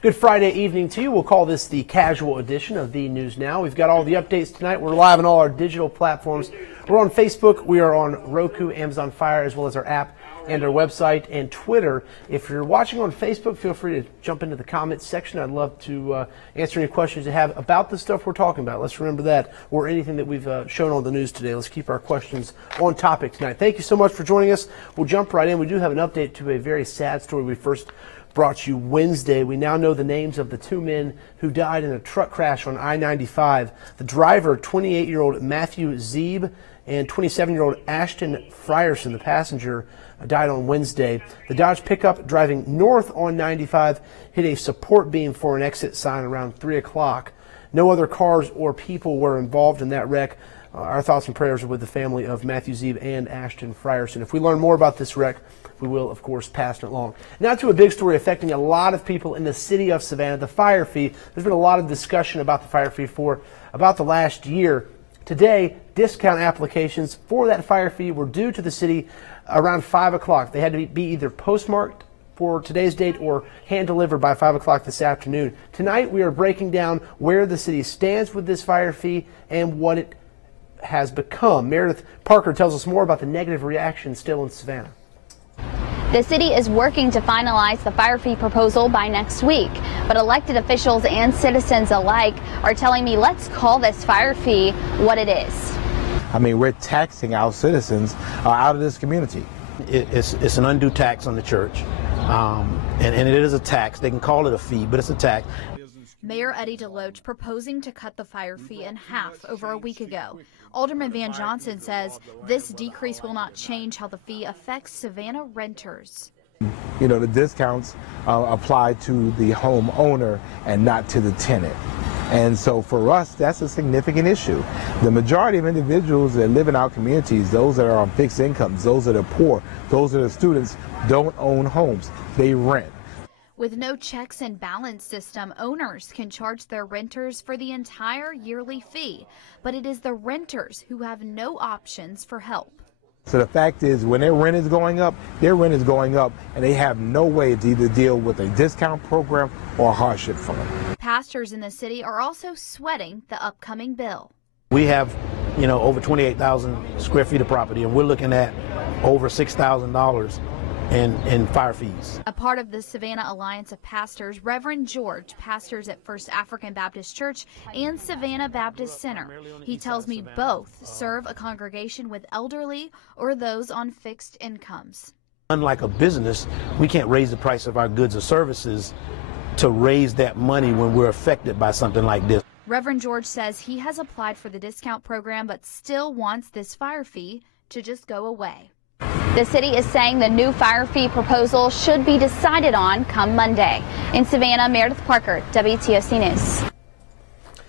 Good Friday evening to you. We'll call this the casual edition of the News Now. We've got all the updates tonight. We're live on all our digital platforms. We're on Facebook. We are on Roku, Amazon Fire, as well as our app and our website and Twitter. If you're watching on Facebook, feel free to jump into the comments section. I'd love to answer any questions you have about the stuff we're talking about. Let's remember that, or anything that we've shown on the news today. Let's keep our questions on topic tonight. Thank you so much for joining us. We'll jump right in. We do have an update to a very sad story we first brought you Wednesday. We now know the names of the two men who died in a truck crash on I-95. The driver, 28-year-old Matthew Zeeb, and 27-year-old Ashton Frierson. The passenger died on Wednesday. The Dodge pickup driving north on 95 hit a support beam for an exit sign around 3 o'clock. No other cars or people were involved in that wreck. Our thoughts and prayers are with the family of Matthew Zeeb and Ashton Frierson. If we learn more about this wreck, we will, of course, pass it along. Now to a big story affecting a lot of people in the city of Savannah, the fire fee. There's been a lot of discussion about the fire fee for about the last year. Today, discount applications for that fire fee were due to the city around 5 o'clock. They had to be either postmarked for today's date or hand-delivered by 5 o'clock this afternoon. Tonight, we are breaking down where the city stands with this fire fee and what it has become. Meredith Parker tells us more about the negative reaction still in Savannah. The city is working to finalize the fire fee proposal by next week, but elected officials and citizens alike are telling me let's call this fire fee what it is. I mean, we're taxing our citizens out of this community. It's an undue tax on the church, and it is a tax. They can call it a fee, but it's a tax. Mayor Eddie DeLoach proposing to cut the fire fee in half over a week ago. Alderman Van Johnson says this decrease will not change how the fee affects Savannah renters. You know, the discounts apply to the homeowner and not to the tenant. And so for us, that's a significant issue. The majority of individuals that live in our communities, those that are on fixed incomes, those that are poor, those that are students, don't own homes. They rent. With no checks and balance system, owners can charge their renters for the entire yearly fee, but it is the renters who have no options for help. So the fact is, when their rent is going up, and they have no way to either deal with a discount program or a hardship fund. Pastors in the city are also sweating the upcoming bill. We have, over 28,000 square feet of property, and we're looking at over $6,000 in fire fees. A part of the Savannah Alliance of Pastors, Reverend George pastors at First African Baptist Church and Savannah Baptist Center. He tells me both serve a congregation with elderly or those on fixed incomes. Unlike a business, we can't raise the price of our goods or services to raise that money when we're affected by something like this. Reverend George says he has applied for the discount program but still wants this fire fee to just go away. The city is saying the new fire fee proposal should be decided on come Monday. In Savannah, Meredith Parker, WTOC News.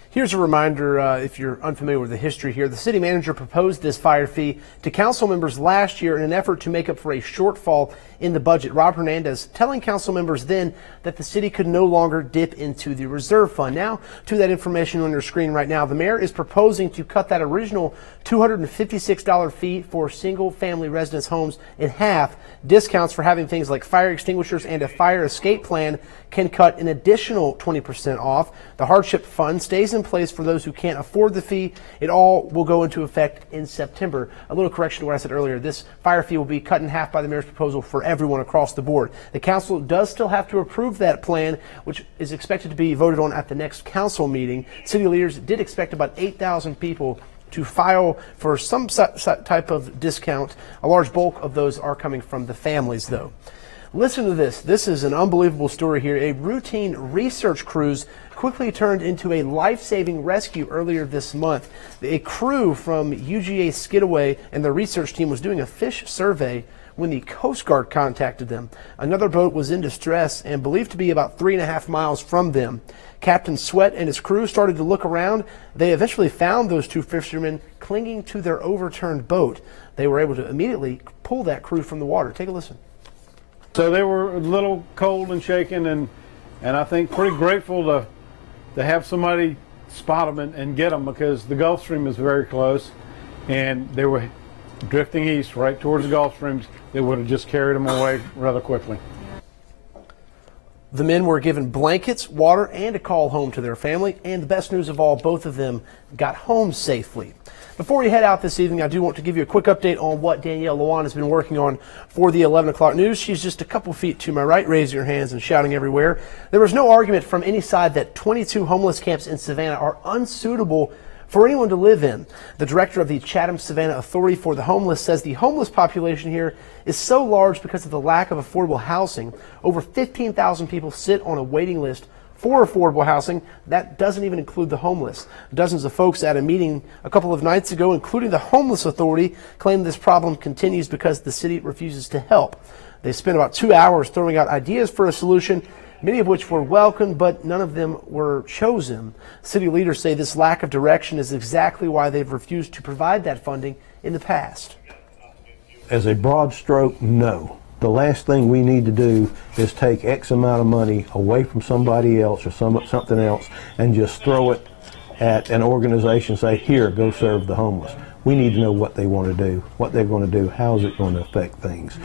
Here's a reminder, if you're unfamiliar with the history here, the city manager proposed this fire fee to council members last year in an effort to make up for a shortfall in the budget. Rob Hernandez telling council members then that the city could no longer dip into the reserve fund. Now, to that information on your screen right now, the mayor is proposing to cut that original $256 fee for single-family residence homes in half. Discounts for having things like fire extinguishers and a fire escape plan can cut an additional 20% off. The hardship fund stays in place for those who can't afford the fee. It all will go into effect in September. A little correction to what I said earlier. This fire fee will be cut in half by the mayor's proposal for everyone across the board. The council does still have to approve that plan, which is expected to be voted on at the next council meeting. City leaders did expect about 8,000 people to file for some type of discount. A large bulk of those are coming from the families, though. Listen to this. This is an unbelievable story here. A routine research cruise quickly turned into a life-saving rescue earlier this month. A crew from UGA Skidaway and the research team was doing a fish survey when the Coast Guard contacted them. Another boat was in distress and believed to be about 3.5 miles from them. Captain Sweat and his crew started to look around. They eventually found those two fishermen clinging to their overturned boat. They were able to immediately pull that crew from the water. Take a listen. So they were a little cold and shaken, and I think pretty grateful to have somebody spot them and get them, because the Gulf Stream is very close, and they were drifting east right towards the Gulf Streams. They would have just carried them away rather quickly. The men were given blankets, water, and a call home to their family. And the best news of all, both of them got home safely. Before we head out this evening, I do want to give you a quick update on what Danielle Lewan has been working on for the 11 o'clock news. She's just a couple feet to my right, raising her hands and shouting everywhere. There was no argument from any side that 22 homeless camps in Savannah are unsuitable for anyone to live in. The director of the Chatham-Savannah Authority for the Homeless says the homeless population here is so large because of the lack of affordable housing. Over 15,000 people sit on a waiting list for affordable housing. That doesn't even include the homeless. Dozens of folks at a meeting a couple of nights ago, including the Homeless Authority, claim this problem continues because the city refuses to help. They spent about 2 hours throwing out ideas for a solution, many of which were welcomed, but none of them were chosen. City leaders say this lack of direction is exactly why they've refused to provide that funding in the past. As a broad stroke, no. The last thing we need to do is take X amount of money away from somebody else or something else and just throw it at an organization and say, here, go serve the homeless. We need to know what they want to do, what they're going to do, how is it going to affect things.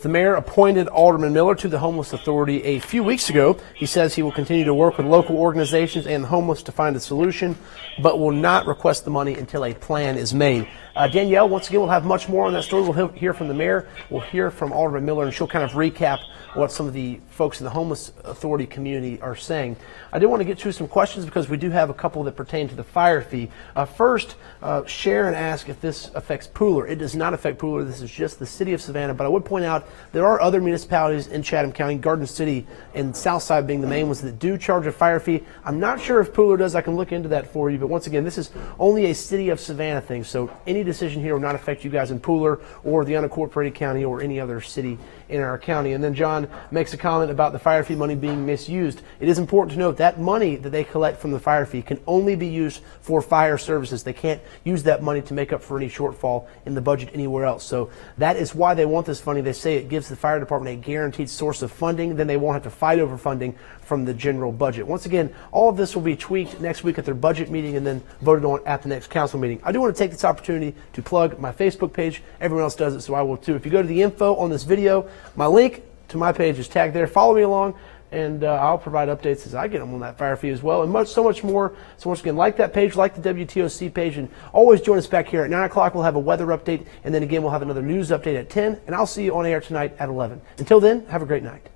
The mayor appointed Alderman Miller to the Homeless Authority a few weeks ago. He says he will continue to work with local organizations and the homeless to find a solution, but will not request the money until a plan is made. Danielle, once again, we'll have much more on that story. We'll hear from the mayor. We'll hear from Alderman Miller, and she'll kind of recap what some of the folks in the Homeless Authority community are saying. I do want to get to some questions because we do have a couple that pertain to the fire fee. First, Sharon asked if this affects Pooler. It does not affect Pooler. This is just the city of Savannah. But I would point out there are other municipalities in Chatham County, Garden City and Southside being the main ones that do charge a fire fee. I'm not sure if Pooler does. I can look into that for you. But once again, this is only a city of Savannah thing. So any decision here will not affect you guys in Pooler or the unincorporated county or any other city in our county. And then John makes a comment about the fire fee money being misused. It is important to note that money that they collect from the fire fee can only be used for fire services. They can't use that money to make up for any shortfall in the budget anywhere else. So that is why they want this funding. They say it gives the fire department a guaranteed source of funding. Then they won't have to fight over funding from the general budget. Once again, all of this will be tweaked next week at their budget meeting and then voted on at the next council meeting. I do want to take this opportunity to plug my Facebook page. Everyone else does it, so I will too. If you go to the info on this video, my link to my page is tagged there. Follow me along, and I'll provide updates as I get them on that fire fee as well, and so much more. So once again, like that page, like the WTOC page, and always join us back here at 9 o'clock. We'll have a weather update, and then again, we'll have another news update at 10, and I'll see you on air tonight at 11. Until then, have a great night.